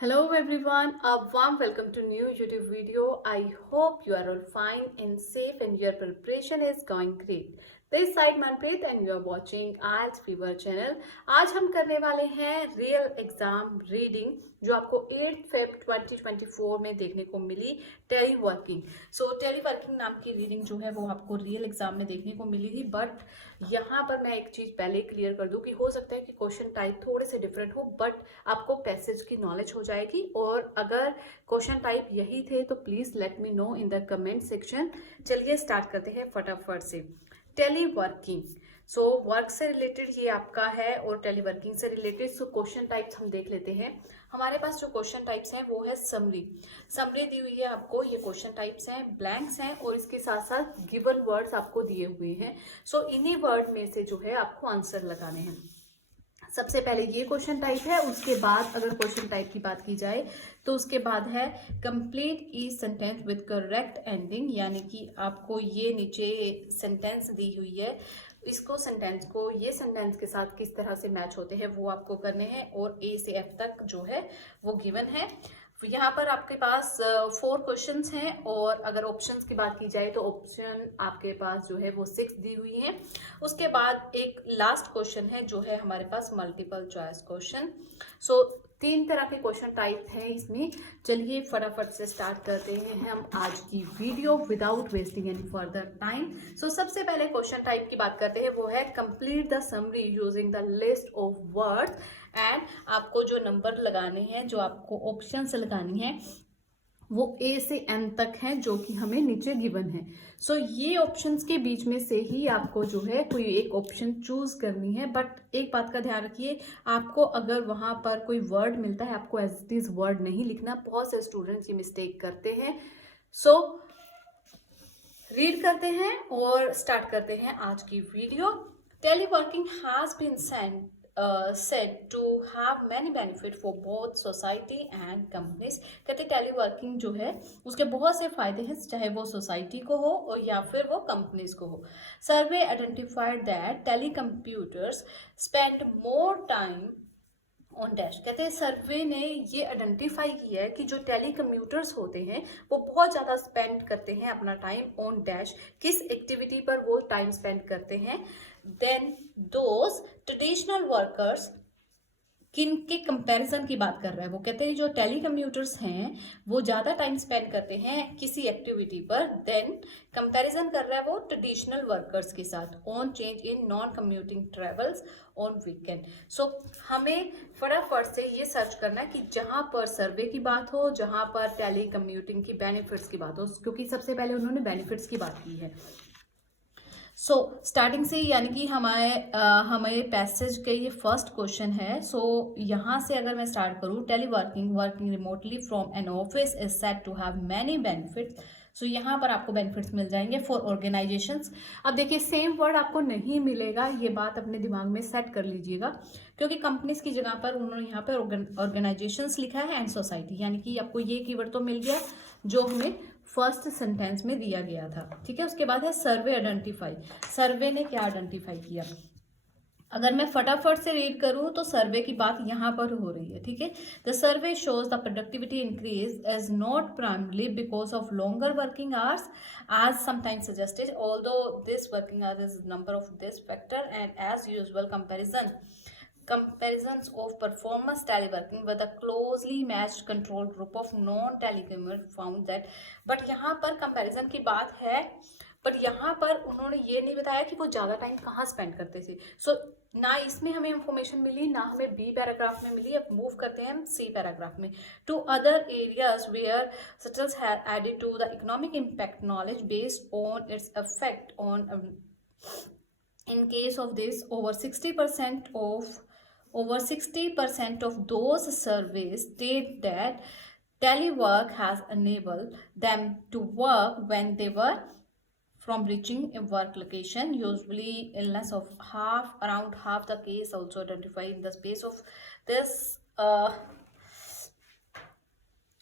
Hello everyone, a warm welcome to new YouTube video. I hope you are all fine and safe and your preparation is going great. This side Manpreet and you are watching IELTS Fever channel. आज हम करने वाले हैं real exam reading जो आपको 8 Feb 2024 में देखने को मिली टेली वर्किंग। टेली वर्किंग नाम की रीडिंग जो है वो आपको रियल एग्जाम में देखने को मिली थी, बट यहाँ पर मैं एक चीज़ पहले क्लियर कर दूं कि हो सकता है कि क्वेश्चन टाइप थोड़े से डिफरेंट हो, बट आपको पैसेज की नॉलेज हो जाएगी। और अगर क्वेश्चन टाइप यही थे तो please let me know in the comment section. चलिए स्टार्ट करते हैं फटाफट से। टेली वर्किंग, वर्क से रिलेटेड ये आपका है और टेली वर्किंग से रिलेटेड। क्वेश्चन टाइप्स हम देख लेते हैं। हमारे पास जो क्वेश्चन टाइप्स हैं वो है समरी दी हुई है आपको। ये क्वेश्चन टाइप्स हैं, ब्लैंक्स हैं और इसके साथ साथ गिवन वर्ड्स आपको दिए हुए हैं। इन्हीं वर्ड में से जो है आपको आंसर लगाने हैं। सबसे पहले ये क्वेश्चन टाइप है, उसके बाद अगर क्वेश्चन टाइप की बात की जाए तो उसके बाद है complete each sentence with correct ending, यानी कि आपको ये नीचे सेंटेंस दी हुई है, इसको सेंटेंस को ये सेंटेंस के साथ किस तरह से मैच होते हैं वो आपको करने हैं और ए से एफ तक जो है वो गिवन है। यहाँ पर आपके पास 4 क्वेश्चंस हैं और अगर ऑप्शंस की बात की जाए तो ऑप्शन आपके पास जो है वो 6 दी हुई है। उसके बाद एक लास्ट क्वेश्चन है जो है हमारे पास मल्टीपल चॉइस क्वेश्चन। 3 तरह के क्वेश्चन टाइप हैं इसमें। चलिए फटाफट से स्टार्ट करते हैं हम आज की video without wasting any further time. सबसे पहले क्वेश्चन टाइप की बात करते हैं, वो है complete the summary using the list of words. And आपको जो नंबर लगाने हैं, जो आपको ऑप्शन से लगानी है वो ए से एन तक है जो कि हमें नीचे गिवन है। ये ऑप्शंस के बीच में से ही आपको जो है कोई एक ऑप्शन चूज करनी है। बट एक बात का ध्यान रखिए, आपको अगर वहां पर कोई वर्ड मिलता है आपको एज इट इज वर्ड नहीं लिखना। बहुत से स्टूडेंट्स ये मिस्टेक करते हैं। रीड करते हैं और स्टार्ट करते हैं आज की video. Teleworking has been said to have many benefit for both society and companies। कहते टेलीवर्किंग जो है उसके बहुत से फायदे हैं, चाहे वो सोसाइटी को हो और या फिर वो कंपनीज को हो। Survey identified that telecomputers spend more time on dash. कहते हैं सर्वे ने ये आइडेंटिफाई किया है कि जो टेलीकम्यूटर्स होते हैं वो बहुत ज़्यादा स्पेंड करते हैं अपना टाइम ऑन डैश, किस एक्टिविटी पर वो टाइम स्पेंड करते हैं, देन दोज ट्रेडिशनल वर्कर्स। किन के कंपैरिजन की बात कर रहा है वो, कहते हैं जो टेलीकम्यूटर्स हैं वो ज़्यादा टाइम स्पेंड करते हैं किसी एक्टिविटी पर, देन कंपैरिजन कर रहा है वो ट्रेडिशनल वर्कर्स के साथ on change in non commuting travels on weekend. हमें फटाफट से ये सर्च करना है कि जहां पर सर्वे की बात हो, जहां पर टेली कम्यूटिंग की बेनिफिट्स की बात हो, क्योंकि सबसे पहले उन्होंने बेनिफिट्स की बात की है। स्टार्टिंग से यानी कि हमारे पैसेज के ये फर्स्ट क्वेश्चन है। यहाँ से अगर मैं स्टार्ट करूँ, teleworking working remotely from an office is said to have many benefits. यहाँ पर आपको बेनिफिट्स मिल जाएंगे फॉर ऑर्गेनाइजेशंस। अब देखिए सेम वर्ड आपको नहीं मिलेगा, ये बात अपने दिमाग में सेट कर लीजिएगा, क्योंकि कंपनीज की जगह पर उन्होंने यहाँ पर ऑर्गेनाइजेशंस लिखा है एंड सोसाइटी, यानी कि आपको ये कीवर्ड तो मिल गया जो हमें फर्स्ट सेंटेंस में दिया गया था। ठीक है, उसके बाद है सर्वे आइडेंटिफाई। सर्वे ने क्या आइडेंटिफाई किया, अगर मैं फटाफट से रीड करूं तो सर्वे की बात यहां पर हो रही है। ठीक है, the survey shows the productivity increase is not primarily because of longer working hours as sometimes suggested, although this working hours is number of this factor and as usual comparisons of performance teleworking with a closely matched control group of non-telecommuters found that। But यहाँ पर comparison की बात है, but यहाँ पर उन्होंने ये नहीं बताया कि वो ज़्यादा टाइम कहाँ स्पेंड करते थे। ना इसमें हमें इंफॉर्मेशन मिली, ना हमें बी पैराग्राफ में मिली। अब मूव करते हैं हम सी पैराग्राफ में। To other areas where subtles have added to the economic impact knowledge based on its effect on. In case of this, over 60% of those surveys state that telework has enabled them to work when they were from reaching a work location. Usually illness of around half the case also identified in the space of this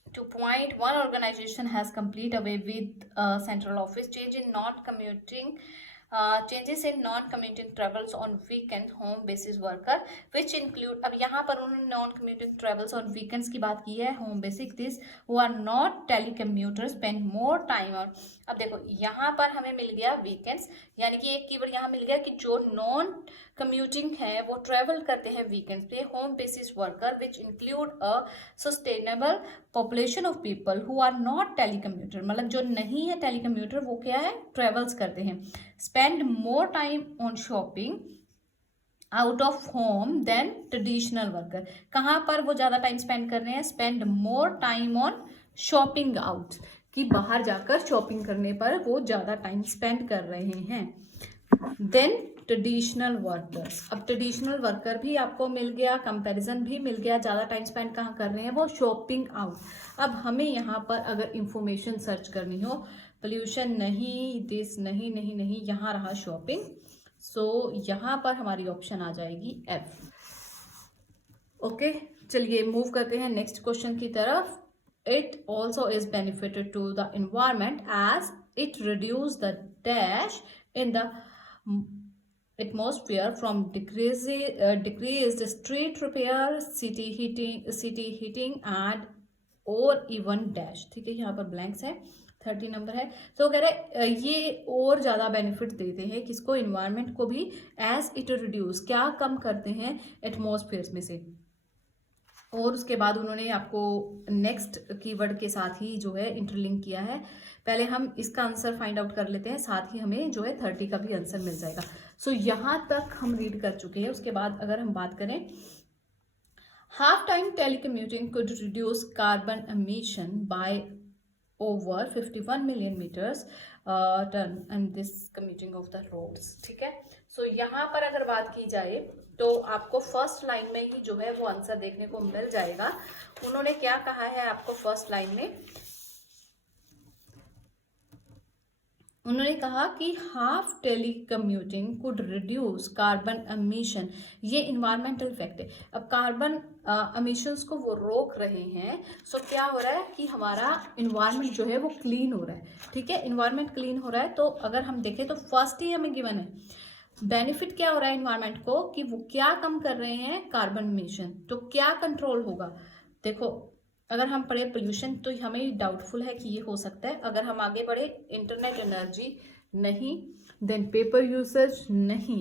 2.1 organization has complete away with central office change in not commuting changes in non commuting travels on weekend home basis worker which include, अब यहाँ पर उन्होंने non commuting travels on weekends की बात की है, home basic this who are not telecommuter spend more time on. अब देखो यहाँ पर हमें मिल गया वीकेंड्स, यानी कि एक कीवर्ड यहाँ मिल गया कि जो नॉन कम्यूटिंग है वो ट्रेवल करते हैं वीकेंड्स पे, home basis worker which include a sustainable population of people who are not telecommuter, मतलब जो नहीं है टेलीकम्यूटर वो क्या है, ट्रेवल्स करते हैं। Spend more time on shopping out of home then traditional worker, कहाँ पर वो ज्यादा टाइम स्पेंड कर रहे हैं, spend more time on shopping out, कि बाहर जाकर शॉपिंग करने पर वो ज्यादा टाइम स्पेंड कर रहे हैं। देन ट्रेडिशनल वर्कर्स, अब ट्रेडिशनल वर्कर भी आपको मिल गया, कंपैरिजन भी मिल गया, ज्यादा टाइम स्पेंड कहाँ कर रहे हैं, वो शॉपिंग आउट। अब हमें यहाँ पर अगर इंफॉर्मेशन सर्च करनी हो, पोल्यूशन नहीं, दिस नहीं नहीं नहीं, यहाँ रहा शॉपिंग, सो यहाँ पर हमारी ऑप्शन आ जाएगी एफ। ओके, चलिए मूव करते हैं नेक्स्ट क्वेश्चन की तरफ। It also is benefited to the environment as it reduces the dash in the atmosphere from decreased street repair, city heating and or even dash। ठीक है, यहाँ पर ब्लैंक्स है, 30 नंबर है, तो कह रहे ये और ज़्यादा बेनिफिट देते हैं किसको, इन्वायरमेंट को भी, एज इट रिड्यूस, क्या कम करते हैं, एटमॉस्फेयर में से। और उसके बाद उन्होंने आपको नेक्स्ट कीवर्ड के साथ ही जो है इंटरलिंक किया है। पहले हम इसका आंसर फाइंड आउट कर लेते हैं, साथ ही हमें जो है 30 का भी आंसर मिल जाएगा। सो यहाँ तक हम रीड कर चुके हैं। उसके बाद अगर हम बात करें, half time telecommuting could reduce carbon emission by over 51 million meters ton and this commuting of the roads. ठीक है, सो यहाँ पर अगर बात की जाए तो आपको फर्स्ट लाइन में ही जो है वो आंसर देखने को मिल जाएगा। उन्होंने क्या कहा है आपको फर्स्ट लाइन में, उन्होंने कहा कि half telecommuting could reduce carbon emission, ये इन्वायरमेंटल फैक्ट है। अब कार्बन एमिशंस को वो रोक रहे हैं, सो क्या हो रहा है कि हमारा इन्वायरमेंट जो है वो क्लीन हो रहा है। ठीक है, इन्वायरमेंट क्लीन हो रहा है, तो अगर हम देखें तो फर्स्ट ही हमें गिवन है, बेनिफिट क्या हो रहा है इन्वायरमेंट को, कि वो क्या कम कर रहे हैं, कार्बन एमिशन। तो क्या कंट्रोल होगा, देखो अगर हम पढ़े पोल्यूशन तो हमें डाउटफुल है कि ये हो सकता है। अगर हम आगे बढ़े, इंटरनेट एनर्जी नहीं, देन पेपर यूसेज नहीं,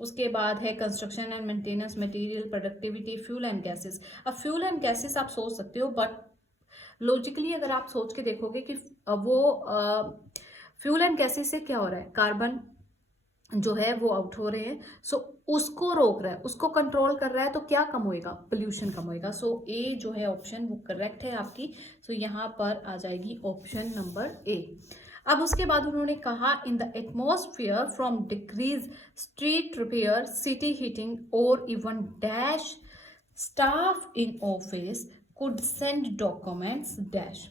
उसके बाद है construction and maintenance, material productivity, fuel and gases. अब फ्यूल एंड गैसेस आप सोच सकते हो, बट लॉजिकली अगर आप सोच के देखोगे कि वो फ्यूल एंड गैसेस से क्या हो रहा है, कार्बन जो है वो आउट हो रहे हैं, सो उसको रोक रहा है, उसको कंट्रोल कर रहा है, तो क्या कम होएगा, पोल्यूशन कम होएगा। सो ए जो है ऑप्शन वो करेक्ट है आपकी। सो यहाँ पर आ जाएगी ऑप्शन नंबर ए। अब उसके बाद उन्होंने कहा, in the atmosphere from decrease street repair, city heating और even dash staff in office could send documents dash.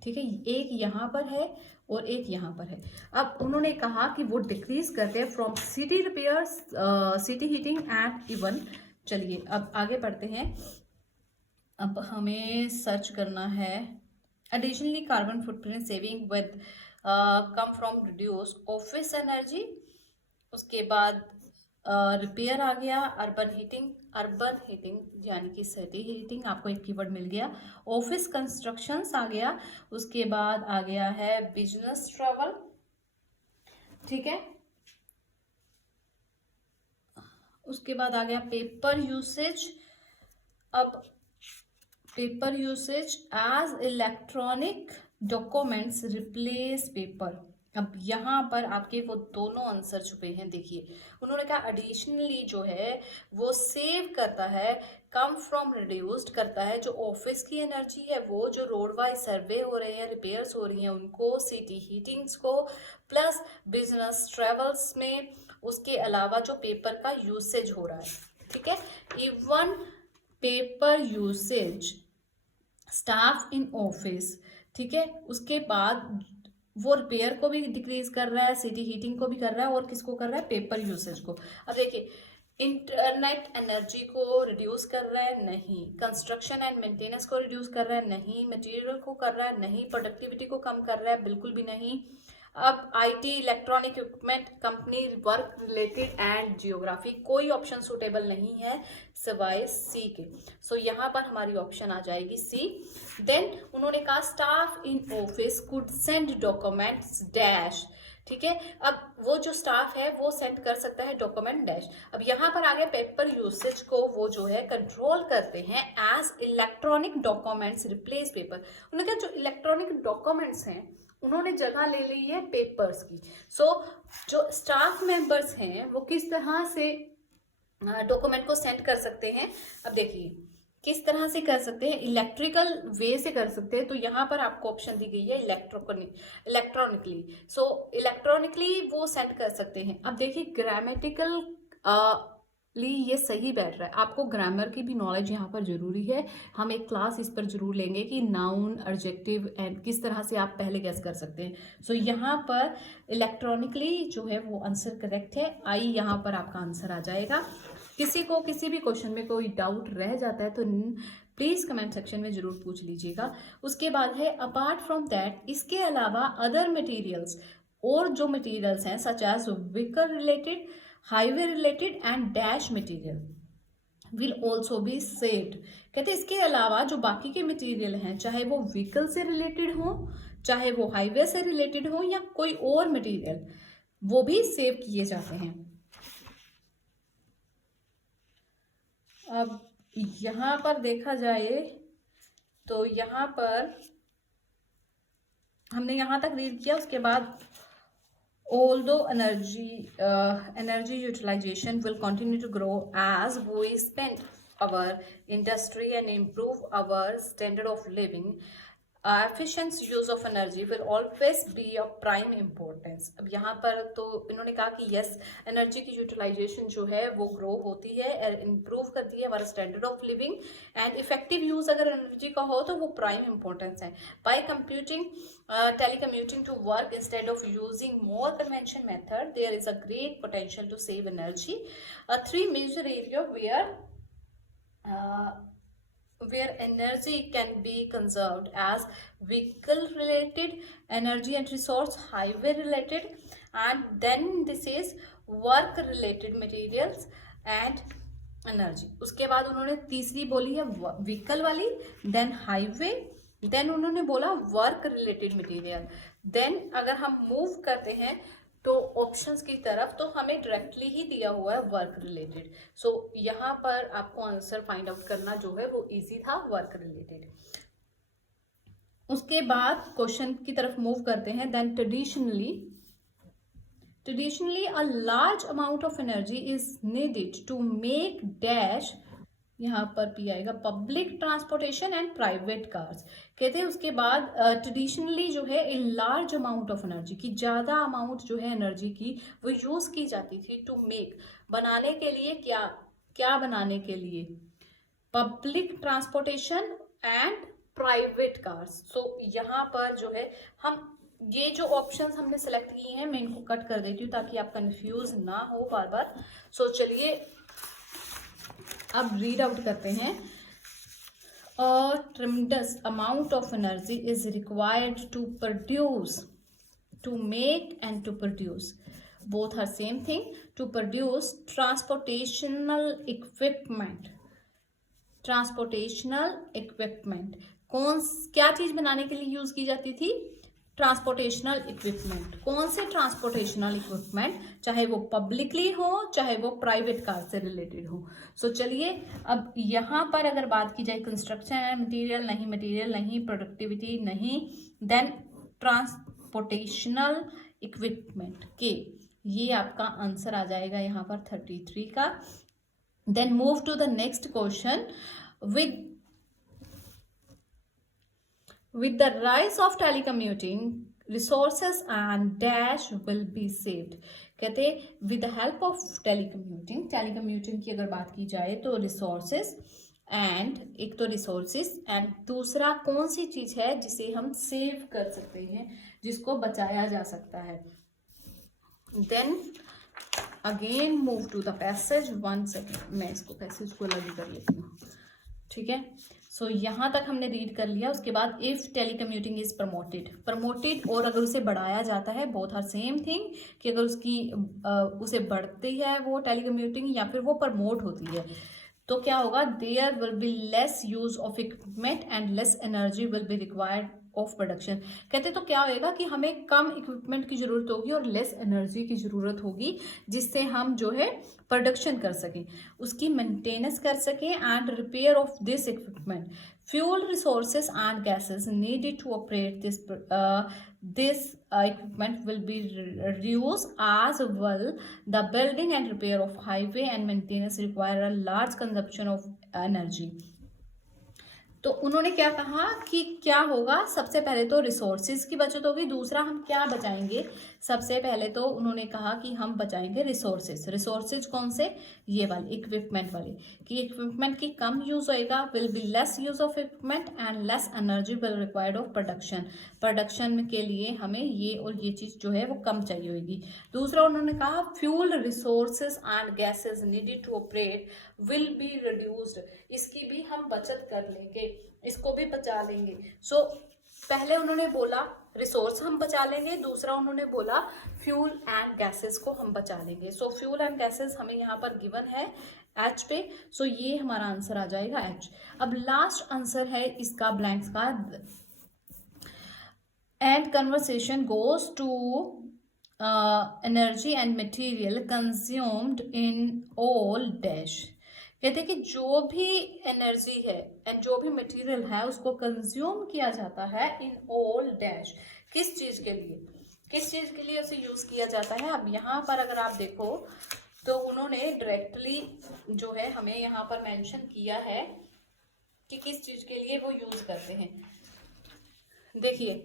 ठीक है, एक यहाँ पर है और एक यहाँ पर है। अब उन्होंने कहा कि वो डिक्रीज करते हैं from city repair, city heating and even. चलिए अब आगे बढ़ते हैं। अब हमें सर्च करना है, additionally carbon footprint saving with come from reduce office energy. उसके बाद रिपेयर आ गया, अर्बन हीटिंग यानी कि सिटी हीटिंग, आपको एक कीवर्ड मिल गया। ऑफिस कंस्ट्रक्शंस आ गया, उसके बाद आ गया है बिजनेस ट्रैवल। ठीक है, उसके बाद आ गया पेपर यूसेज। अब paper usage as electronic documents replace paper. अब यहाँ पर आपके वो दोनों आंसर छुपे हैं, देखिए उन्होंने कहा एडिशनली जो है वो सेव करता है, कम फ्रॉम रिड्यूस्ड करता है, जो ऑफिस की एनर्जी है वो, जो रोड वाइज सर्वे हो रहे हैं, रिपेयर्स हो रही हैं उनको, सिटी हीटिंग्स को, प्लस बिजनेस ट्रेवल्स में, उसके अलावा जो पेपर का यूसेज हो रहा है। ठीक है, even paper usage, staff in office. ठीक है, उसके बाद वो रिपेयर को भी डिक्रीज कर रहा है, सिटी हीटिंग को भी कर रहा है, और किसको कर रहा है, पेपर यूसेज को। अब देखिए, इंटरनेट एनर्जी को रिड्यूस कर रहा है, नहीं। कंस्ट्रक्शन एंड मेंटेनेंस को रिड्यूस कर रहा है, नहीं। मटेरियल को कर रहा है, नहीं। प्रोडक्टिविटी को कम कर रहा है, बिल्कुल भी नहीं। अब IT, electronic equipment, company, work related and geography, कोई ऑप्शन सुटेबल नहीं है सिवाय सी के। सो यहाँ पर हमारी ऑप्शन आ जाएगी सी। देन उन्होंने कहा staff in office could send documents dash, ठीक है। अब वो जो स्टाफ है वो सेंड कर सकता है डॉक्यूमेंट डैश। अब यहाँ पर आगे पेपर यूसेज को वो जो है कंट्रोल करते हैं as electronic documents replace paper. उन्होंने कहा जो इलेक्ट्रॉनिक डॉक्यूमेंट्स हैं उन्होंने जगह ले ली है पेपर्स की। सो जो स्टाफ मेंबर्स हैं वो किस तरह से डॉक्यूमेंट को सेंड कर सकते हैं। अब देखिए किस तरह से कर सकते हैं, इलेक्ट्रिकल वे से कर सकते हैं। तो यहाँ पर आपको ऑप्शन दी गई है इलेक्ट्रॉनिकली। सो इलेक्ट्रॉनिकली वो सेंड कर सकते हैं। अब देखिए ग्रामेटिकल ये सही बैठ रहा है। आपको ग्रामर की भी नॉलेज यहाँ पर जरूरी है। हम एक क्लास इस पर जरूर लेंगे कि नाउन, एडजेक्टिव एंड किस तरह से आप पहले गेस कर सकते हैं। सो यहाँ पर इलेक्ट्रॉनिकली जो है वो आंसर करेक्ट है। आई यहाँ पर आपका आंसर आ जाएगा। किसी को किसी भी क्वेश्चन में कोई डाउट रह जाता है तो प्लीज कमेंट सेक्शन में जरूर पूछ लीजिएगा। उसके बाद है अपार्ट फ्रॉम दैट, इसके अलावा अदर मटेरियल्स, और जो मटेरियल्स हैं such as vehicle related, highway related and dash material will also be saved. कहते हैं इसके अलावा जो बाकी के मटेरियल हैं, चाहे वो व्हीकल से रिलेटेड हो, चाहे वो हाईवे से रिलेटेड हो या कोई और मटेरियल, वो भी सेव किए जाते हैं। अब यहाँ पर देखा जाए तो यहाँ पर हमने यहाँ तक रीड किया। उसके बाद although energy utilization will continue to grow as we spend our industry and improve our standard of living, efficient use of energy will always be of prime importance। अब यहाँ पर तो इन्होंने कहा कि यस, एनर्जी की यूटिलाइजेशन जो है वो ग्रो होती है, इम्प्रूव करती है हमारा standard of living, and effective use अगर एनर्जी का हो तो वो प्राइम इंपॉर्टेंस है। By computing telecommuting to work instead of using more conventional method, there is a great potential to save energy. Three major area where energy can be conserved as vehicle related energy and resource, highway related, and then this is work related materials and energy. उसके बाद उन्होंने तीसरी बोली है vehicle वाली, then highway, then उन्होंने बोला work related material. Then अगर हम मूव करते हैं तो ऑप्शंस की तरफ तो हमें डायरेक्टली ही दिया हुआ है वर्क रिलेटेड। सो यहाँ पर आपको आंसर फाइंड आउट करना जो है वो इजी था, वर्क रिलेटेड। उसके बाद क्वेश्चन की तरफ मूव करते हैं। Then Traditionally, a large amount of energy is needed to make dash, यहाँ पर पी आएगा, public transportation and private cars. कहते हैं उसके बाद ट्रेडिशनली जो है a large amount of energy की, ज़्यादा अमाउंट जो है एनर्जी की वो यूज़ की जाती थी टू मेक, बनाने के लिए, क्या बनाने के लिए, public transportation and private cars. So यहाँ पर जो है हम ये जो ऑप्शंस हमने सेलेक्ट किए हैं मैं इनको कट कर देती हूँ ताकि आप कंफ्यूज ना हो बार बार। सो चलिए अब रीड आउट करते हैं। A tremendous amount of energy is required to produce, to make and to produce, both are same thing, to produce transportational equipment. Transportational equipment क्या चीज बनाने के लिए यूज की जाती थी? Transportational equipment. कौन से ट्रांसपोर्टेशनल इक्विपमेंट, चाहे वो पब्लिकली हो चाहे वो प्राइवेट कार से रिलेटेड हो। सो चलिए अब यहाँ पर अगर बात की जाए कंस्ट्रक्शन एंड मटेरियल नहीं, मटेरियल नहीं, प्रोडक्टिविटी नहीं, देन ट्रांसपोर्टेशनल इक्विपमेंट के, ये आपका आंसर आ जाएगा यहाँ पर 33 का। Then move to the next question. With the rise of telecommuting, resources and dash will be saved। कहते with the help of telecommuting की अगर बात की जाए तो resources and, एक तो resources and दूसरा कौन सी चीज है जिसे हम सेव कर सकते हैं, जिसको बचाया जा सकता है। Then again move to the passage। 1 second, मैं इसको पैसेज को अलग कर लेती हूँ। ठीक है। सो यहाँ तक हमने रीड कर लिया। उसके बाद इफ़ टेलीकम्यूटिंग इज़ प्रमोटेड और अगर उसे बढ़ाया जाता है, बोथ आर सेम थिंग, कि अगर उसकी उसे बढ़ती है वो टेलीकम्यूटिंग या फिर वो प्रमोट होती है, तो क्या होगा, there will be less use of equipment and less energy will be required of production. कहते तो क्या होएगा कि हमें कम इक्विपमेंट की जरूरत होगी और लेस एनर्जी की जरूरत होगी, जिससे हम जो है प्रोडक्शन कर सकें, उसकी मेंटेनेंस कर सकें and repair of this equipment. Fuel resources and gases needed to operate this equipment will be reused as well. The building and repair of highway and maintenance require a large consumption of energy. तो उन्होंने क्या कहा कि क्या होगा, सबसे पहले तो रिसोर्सेज की बचत होगी, दूसरा हम क्या बचाएंगे, सबसे पहले तो उन्होंने कहा कि हम बचाएंगे रिसोर्सेज। रिसोर्सेज कौन से, ये वाले इक्विपमेंट वाले, कि इक्विपमेंट की कम यूज होएगा, will be less use of equipment and less energy will required of production. Production के लिए हमें ये और ये चीज जो है वो कम चाहिए होगी। दूसरा उन्होंने कहा fuel resources and gases needed to operate will be reduced, इसकी भी हम बचत कर लेंगे, इसको भी बचा लेंगे। सो पहले उन्होंने बोला रिसोर्स हम बचा लेंगे, दूसरा उन्होंने बोला फ्यूल एंड गैसेस को हम बचा लेंगे। सो फ्यूल एंड गैसेस हमें यहाँ पर गिवन है एच पे, सो ये हमारा आंसर आ जाएगा एच। अब लास्ट आंसर है इसका ब्लैंक्स का, and conversation goes to energy and material consumed in all dash. कहते हैं कि जो भी एनर्जी है एंड जो भी मटेरियल है उसको कंज्यूम किया जाता है इन ऑल डैश, किस चीज के लिए, किस चीज के लिए उसे यूज किया जाता है। अब यहाँ पर अगर आप देखो तो उन्होंने डायरेक्टली जो है हमें यहाँ पर मेंशन किया है कि किस चीज के लिए वो यूज करते हैं। देखिए,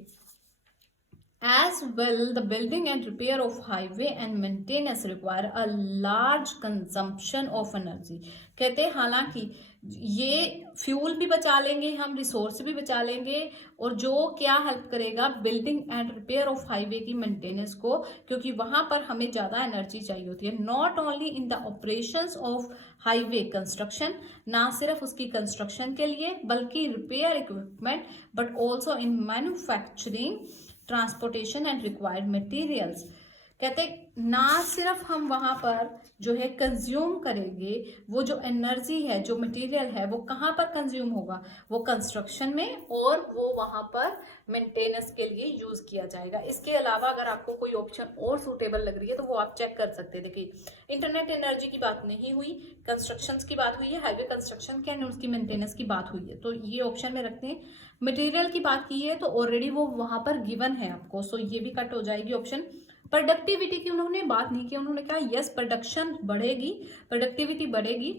as well the building and repair of highway and maintenance require a large consumption of energy। कहते हैं हालांकि ये फ्यूल भी बचा लेंगे हम, रिसोर्स भी बचा लेंगे, और जो क्या हेल्प करेगा, building and repair of highway की मेंटेनेंस को, क्योंकि वहां पर हमें ज्यादा एनर्जी चाहिए होती है। Not only in the operations of highway construction, ना सिर्फ उसकी कंस्ट्रक्शन के लिए बल्कि repair equipment, but also in manufacturing, transportation and required materials. कहते ना सिर्फ हम वहां पर जो है कंज्यूम करेंगे, वो जो एनर्जी है, जो मटेरियल है, वो कहाँ पर कंज्यूम होगा, वो कंस्ट्रक्शन में, और वो वहां पर मेंटेनेंस के लिए यूज किया जाएगा। इसके अलावा अगर आपको कोई ऑप्शन और सूटेबल लग रही है तो वो आप चेक कर सकते हैं। देखिए, इंटरनेट एनर्जी की बात नहीं हुई, कंस्ट्रक्शन की बात हुई है, हाईवे कंस्ट्रक्शन की एंड उसकी मेंटेनेंस की बात हुई है, तो ये ऑप्शन में रखते हैं। मटेरियल की बात की है तो ऑलरेडी वो वहां पर गिवन है आपको, सो ये भी कट हो जाएगी ऑप्शन। प्रोडक्टिविटी की उन्होंने बात नहीं की, उन्होंने कहा यस प्रोडक्शन बढ़ेगी, प्रोडक्टिविटी बढ़ेगी,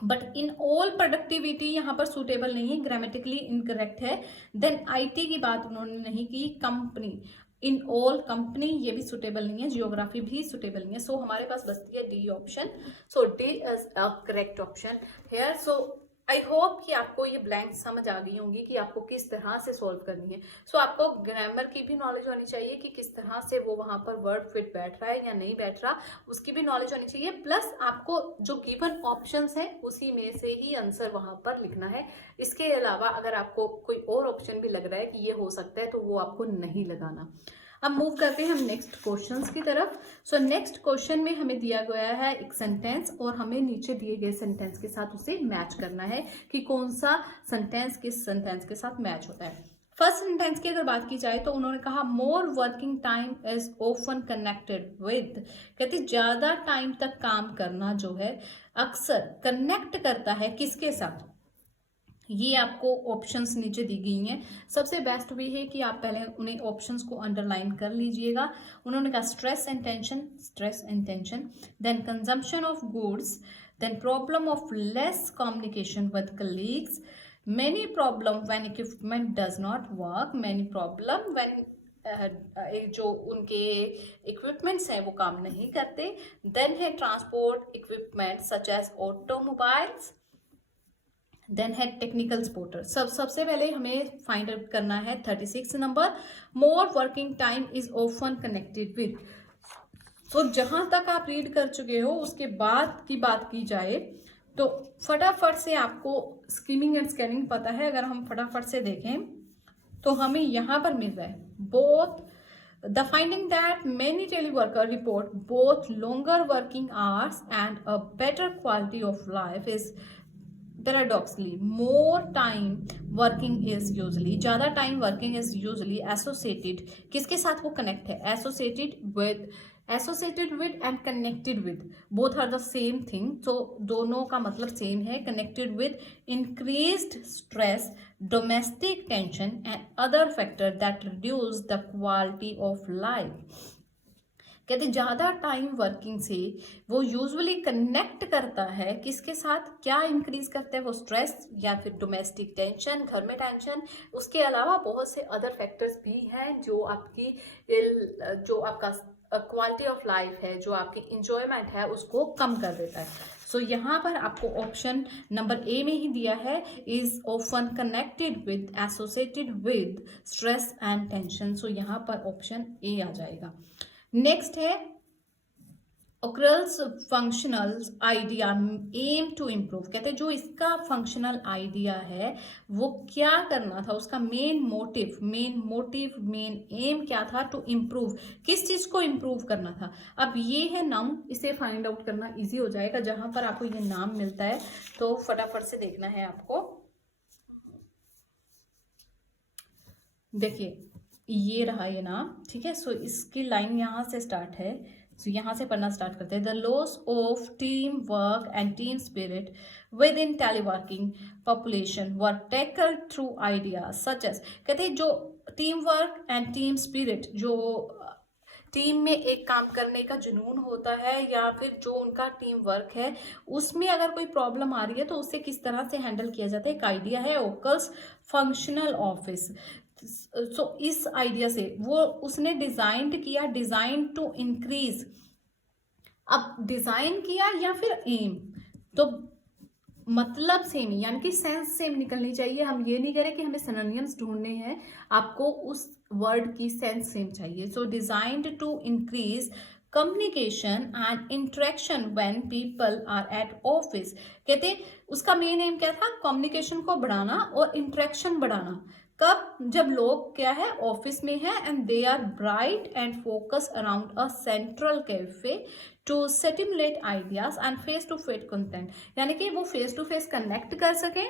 बट इन ऑल प्रोडक्टिविटी यहाँ पर सुटेबल नहीं है, ग्रामेटिकली इनकरेक्ट है। देन आईटी की बात उन्होंने नहीं की, कंपनी, इन ऑल कंपनी, ये भी सुटेबल नहीं है, जियोग्राफी भी सुटेबल नहीं है। सो हमारे पास बचती है D option. So D is a correct option here. So I hope कि आपको ये ब्लैंक समझ आ गई होंगी कि आपको किस तरह से सॉल्व करनी है। सो आपको ग्रामर की भी नॉलेज होनी चाहिए कि किस तरह से वो वहां पर वर्ड फिट बैठ रहा है या नहीं बैठ रहा, उसकी भी नॉलेज होनी चाहिए। प्लस आपको जो गिवन ऑप्शंस है उसी में से ही आंसर वहां पर लिखना है। इसके अलावा अगर आपको कोई और ऑप्शन भी लग रहा है कि ये हो सकता है तो वो आपको नहीं लगाना। अब मूव करते हैं हम नेक्स्ट क्वेश्चंस की तरफ। सो नेक्स्ट क्वेश्चन में हमें दिया गया है एक सेंटेंस, और हमें नीचे दिए गए सेंटेंस के साथ उसे मैच करना है कि कौन सा सेंटेंस किस सेंटेंस के साथ मैच होता है। फर्स्ट सेंटेंस की अगर बात की जाए तो उन्होंने कहा मोर working time is often connected with, कहते ज्यादा टाइम तक काम करना जो है अक्सर कनेक्ट करता है किसके साथ। ये आपको ऑप्शंस नीचे दी गई हैं। सबसे बेस्ट वे है कि आप पहले उन्हें ऑप्शंस को अंडरलाइन कर लीजिएगा। उन्होंने कहा stress and tension, then consumption of goods, then problem of less communication with colleagues, many problem when equipment does not work, many problem when जो उनके इक्विपमेंट्स हैं वो काम नहीं करते, देन है transport equipment such as automobiles, then है technical supporter. सबसे पहले हमें फाइंड आउट करना है 36 number, more working time is often connected with. तो जहां तक आप रीड कर चुके हो उसके बाद की बात की जाए तो फटाफट से आपको स्कीमिंग एंड स्कैनिंग पता है, अगर हम फटाफट से देखें तो हमें यहाँ पर मिल रहा है both the finding that many teleworker report both longer working hours and a better quality of life is paradoxically more time working is usually ज़्यादा time working is usually associated, किसके साथ वो connect है, associated with and connected with, both are the same thing, so दोनों का मतलब same है, connected with increased stress, domestic tension and other factors that reduce the quality of life. कहते ज़्यादा टाइम वर्किंग से वो यूजुअली कनेक्ट करता है किसके साथ, क्या इंक्रीज करता है वो, स्ट्रेस या फिर डोमेस्टिक टेंशन, घर में टेंशन, उसके अलावा बहुत से अदर फैक्टर्स भी हैं जो आपका क्वालिटी ऑफ लाइफ है, जो आपकी इंजॉयमेंट है उसको कम कर देता है. सो यहाँ पर आपको ऑप्शन नंबर ए में ही दिया है, is often connected with, associated with stress and tension. So यहाँ पर ऑप्शन ए आ जाएगा. नेक्स्ट है ओक्रेल्स functional idea aim to improve. कहते हैं जो इसका फंक्शनल आइडिया है वो क्या करना था, उसका मेन एम क्या था, टू इम्प्रूव, किस चीज को इम्प्रूव करना था. अब ये है नाउन, इसे फाइंड आउट करना इजी हो जाएगा. जहां पर आपको ये नाम मिलता है तो फटाफट से देखना है आपको. देखिए ये रहा ये नाम, ठीक है. सो इसकी लाइन यहाँ से स्टार्ट है. सो यहाँ से पढ़ना स्टार्ट करते हैं. The loss of team work and team spirit with in teleworking population were tackled through idea such as. कहते हैं जो team work and team spirit, जो टीम में एक काम करने का जुनून होता है या फिर जो उनका टीम वर्क है उसमें अगर कोई प्रॉब्लम आ रही है तो उसे किस तरह से हैंडल किया जाता है, एक आइडिया है ओकल्स फंक्शनल ऑफिस. सो इस आइडिया से वो उसने डिजाइन टू इंक्रीज. अब डिजाइन किया या फिर एम, तो मतलब सेम, यानी कि सेंस सेम निकलनी चाहिए. हम ये नहीं करें कि हमें सिनोनिम्स ढूंढने हैं, आपको उस वर्ड की सेंस सेम चाहिए. So designed to increase communication and interaction when people are at office. कहते उसका मेन एम क्या था, कम्युनिकेशन को बढ़ाना और इंटरेक्शन बढ़ाना. कब, जब लोग क्या है ऑफिस में है and they are bright and focus around a central cafe to stimulate ideas and face to face content. यानी कि वो फेस टू फेस कनेक्ट कर सके,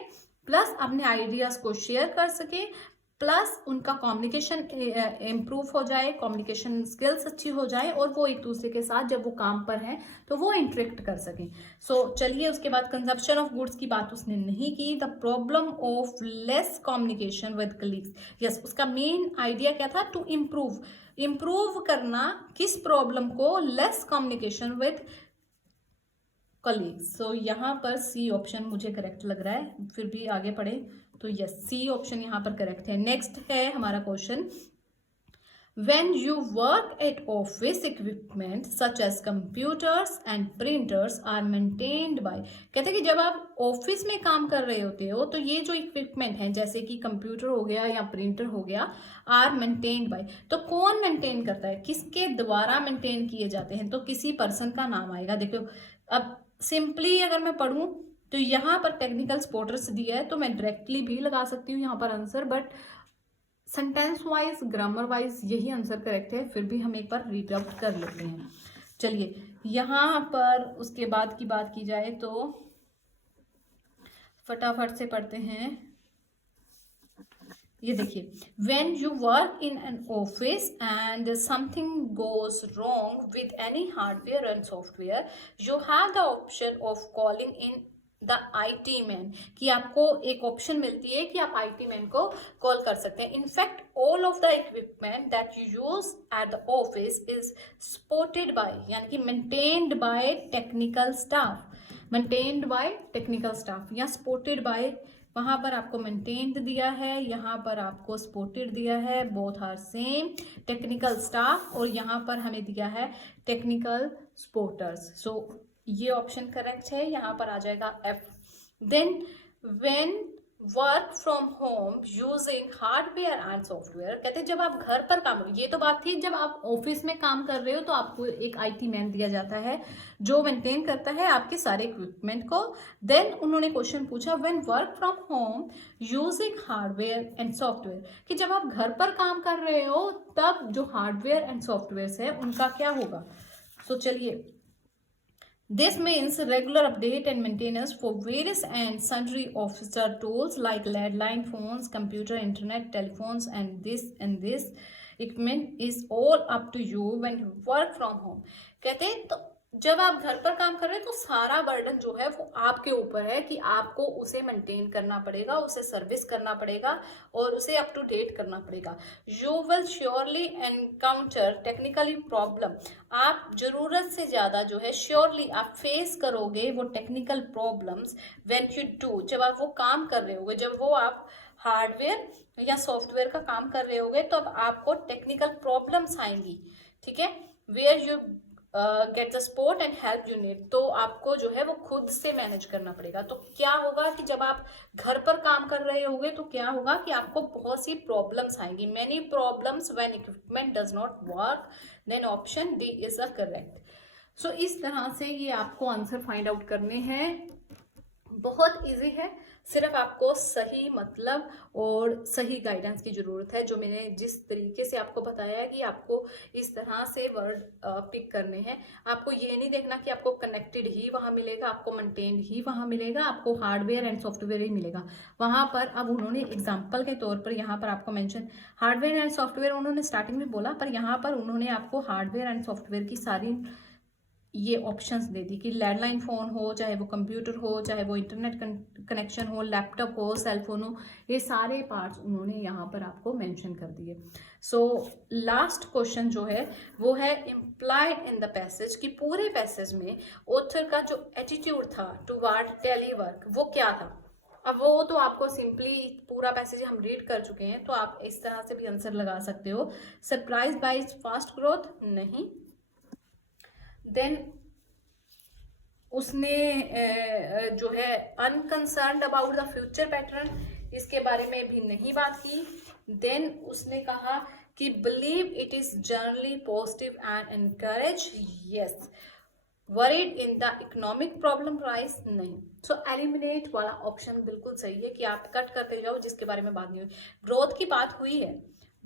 प्लस अपने आइडियाज को शेयर कर सके, प्लस उनका कम्युनिकेशन इम्प्रूव हो जाए, कम्युनिकेशन स्किल्स अच्छी हो जाए और वो एक दूसरे के साथ जब वो काम पर हैं तो वो इंटरेक्ट कर सकें. सो चलिए उसके बाद कंजप्शन ऑफ गुड्स की बात उसने नहीं की. The problem of less communication with colleagues. Yes, उसका मेन आइडिया क्या था, टू इम्प्रूव करना किस प्रॉब्लम को, लेस कम्युनिकेशन विद कलीग्स. सो यहाँ पर सी ऑप्शन मुझे करेक्ट लग रहा है, फिर भी आगे पढ़े तो यस सी ऑप्शन यहाँ पर करेक्ट है. नेक्स्ट है हमारा question, when you work at office equipment such as computers and printers are maintained by. कहते हैं कि जब आप ऑफिस में काम कर रहे होते हो तो ये जो इक्विपमेंट हैं जैसे कि कंप्यूटर हो गया या प्रिंटर हो गया, आर मेंटेन्ड बाय. तो कौन मेंटेन करता है, किसके द्वारा मेंटेन किए जाते हैं, तो किसी पर्सन का नाम आएगा. देखो अब सिंपली अगर मैं पढ़ूं तो यहाँ पर टेक्निकल सपोर्टर्स दिया है तो मैं डायरेक्टली भी लगा सकती हूँ यहाँ पर answer, but sentence wise grammar wise यही आंसर करेक्ट है. फिर भी हम एक बार रीड आउट कर लेते हैं. चलिए यहाँ पर उसके बाद की बात की जाए तो फटाफट से पढ़ते हैं. ये देखिए, when you work in an office and something goes wrong with any hardware and software, you have the option of calling in the IT man. कि आपको एक ऑप्शन मिलती है कि आप IT मैन को कॉल कर सकते हैं. In fact all of the equipment that you use at the office is supported by, यानी कि मेंटेन्ड बाय टेक्निकल स्टाफ, या सपोर्टेड बाय, वहां पर आपको मेंटेन्ड दिया है, यहाँ पर आपको सपोर्टेड दिया है, both are same, technical staff, और यहाँ पर हमें दिया है टेक्निकल सपोर्टर्स. सो ये ऑप्शन करेक्ट है, यहाँ पर आ जाएगा F. Then when work from home using hardware and software. कहते हैं जब आप घर पर काम, ये तो बात थी जब आप ऑफिस में काम कर रहे हो तो आपको एक आईटी मैन दिया जाता है जो मेंटेन करता है आपके सारे इक्विपमेंट को। देन उन्होंने क्वेश्चन पूछा when work from home using hardware and software, कि जब आप घर पर काम कर रहे हो तब जो हार्डवेयर एंड सॉफ्टवेयर है उनका क्या होगा। सो चलिए, this means regular update and maintenance for various and sundry officer tools like landline phones, computer, internet, telephones, and this equipment is all up to you when you work from home। कहते हैं तो जब आप घर पर काम कर रहे हैं तो सारा बर्डन जो है वो आपके ऊपर है कि आपको उसे मेंटेन करना पड़ेगा, उसे सर्विस करना पड़ेगा और उसे अप टू डेट करना पड़ेगा। You will surely encounter technically problem, आप जरूरत से ज़्यादा जो है श्योरली आप फेस करोगे वो technical problems when you do, जब आप वो काम कर रहे होगे, जब वो आप हार्डवेयर या सॉफ्टवेयर का काम कर रहे होगे तो अब आपको टेक्निकल प्रॉब्लम्स आएंगी। ठीक है, where you get the support and help you need, तो आपको जो है वो खुद से मैनेज करना पड़ेगा। तो क्या होगा कि जब आप घर पर काम कर रहे होगे तो क्या होगा कि आपको बहुत सी प्रॉब्लम्स आएंगी, many problems when equipment does not work, then option D is a correct. So इस तरह से ये आपको आंसर फाइंड आउट करने हैं, बहुत इजी है, सिर्फ आपको सही मतलब और सही गाइडेंस की ज़रूरत है। जो मैंने जिस तरीके से आपको बताया है कि आपको इस तरह से वर्ड पिक करने हैं, आपको ये नहीं देखना कि आपको कनेक्टेड ही वहाँ मिलेगा, आपको मेंटेन्ड ही वहाँ मिलेगा, आपको हार्डवेयर एंड सॉफ्टवेयर ही मिलेगा वहाँ पर। अब उन्होंने एग्जाम्पल के तौर पर यहाँ पर आपको मेंशन हार्डवेयर एंड सॉफ्टवेयर उन्होंने स्टार्टिंग में बोला, पर यहाँ पर उन्होंने आपको हार्डवेयर एंड सॉफ्टवेयर की सारी ये ऑप्शंस दे दी कि लैंडलाइन फ़ोन हो, चाहे वो कंप्यूटर हो, चाहे वो इंटरनेट कनेक्शन हो, लैपटॉप हो, सेलफोन हो, ये सारे पार्ट्स उन्होंने यहाँ पर आपको मेंशन कर दिए। सो लास्ट क्वेश्चन जो है वो है इम्प्लाइड इन द पैसेज, कि पूरे पैसेज में ऑथर का जो एटीट्यूड था टुवर्ड टेलीवर्क वो क्या था। अब वो तो आपको सिंपली पूरा पैसेज हम रीड कर चुके हैं, तो आप इस तरह से भी आंसर लगा सकते हो। सरप्राइज बाय फास्ट ग्रोथ, नहीं। देन उसने जो है अनकंसर्न्ड अबाउट द फ्यूचर पैटर्न, इसके बारे में भी नहीं बात की। देन उसने कहा कि believe it is generally positive and encourage, yes. Worried in the economic problem rise, नहीं। सो एलिमिनेट वाला ऑप्शन बिल्कुल सही है कि आप कट करते जाओ जिसके बारे में बात नहीं हुई। ग्रोथ की बात हुई है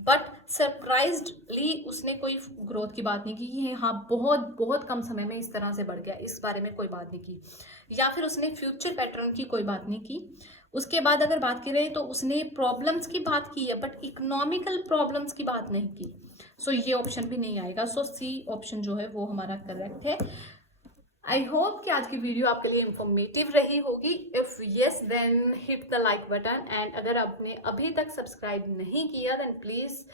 बट सरप्राइज्डली उसने कोई ग्रोथ की बात नहीं की, ये हाँ बहुत बहुत कम समय में इस तरह से बढ़ गया, इस बारे में कोई बात नहीं की। या फिर उसने फ्यूचर पैटर्न की कोई बात नहीं की। उसके बाद अगर बात करें तो उसने प्रॉब्लम्स की बात की है बट इकोनॉमिकल प्रॉब्लम्स की बात नहीं की। सो ये ऑप्शन भी नहीं आएगा। सो सी ऑप्शन जो है वो हमारा करेक्ट है। आई होप कि आज की वीडियो आपके लिए इंफॉर्मेटिव रही होगी। If yes then hit the like button, and अगर आपने अभी तक सब्सक्राइब नहीं किया then please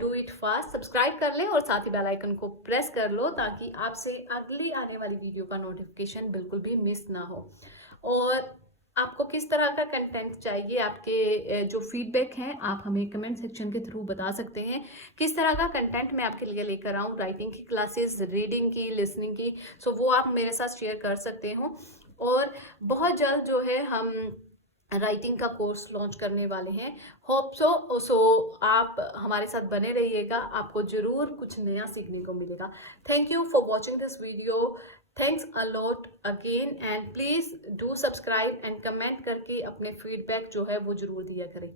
do it fast, subscribe कर लें और साथ ही बेल आइकन को प्रेस कर लो ताकि आपसे अगली आने वाली वीडियो का नोटिफिकेशन बिल्कुल भी मिस ना हो। और आपको किस तरह का कंटेंट चाहिए, आपके जो फीडबैक हैं आप हमें कमेंट सेक्शन के थ्रू बता सकते हैं। किस तरह का कंटेंट मैं आपके लिए लेकर आऊँ, राइटिंग की क्लासेस, रीडिंग की, लिसनिंग की, सो वो आप मेरे साथ शेयर कर सकते हो। और बहुत जल्द जो है हम राइटिंग का कोर्स लॉन्च करने वाले हैं। होप सो आप हमारे साथ बने रहिएगा, आपको ज़रूर कुछ नया सीखने को मिलेगा। Thank you for watching this video. Thanks a lot again, and please do subscribe and comment करके अपने फीडबैक जो है वो ज़रूर दिया करें।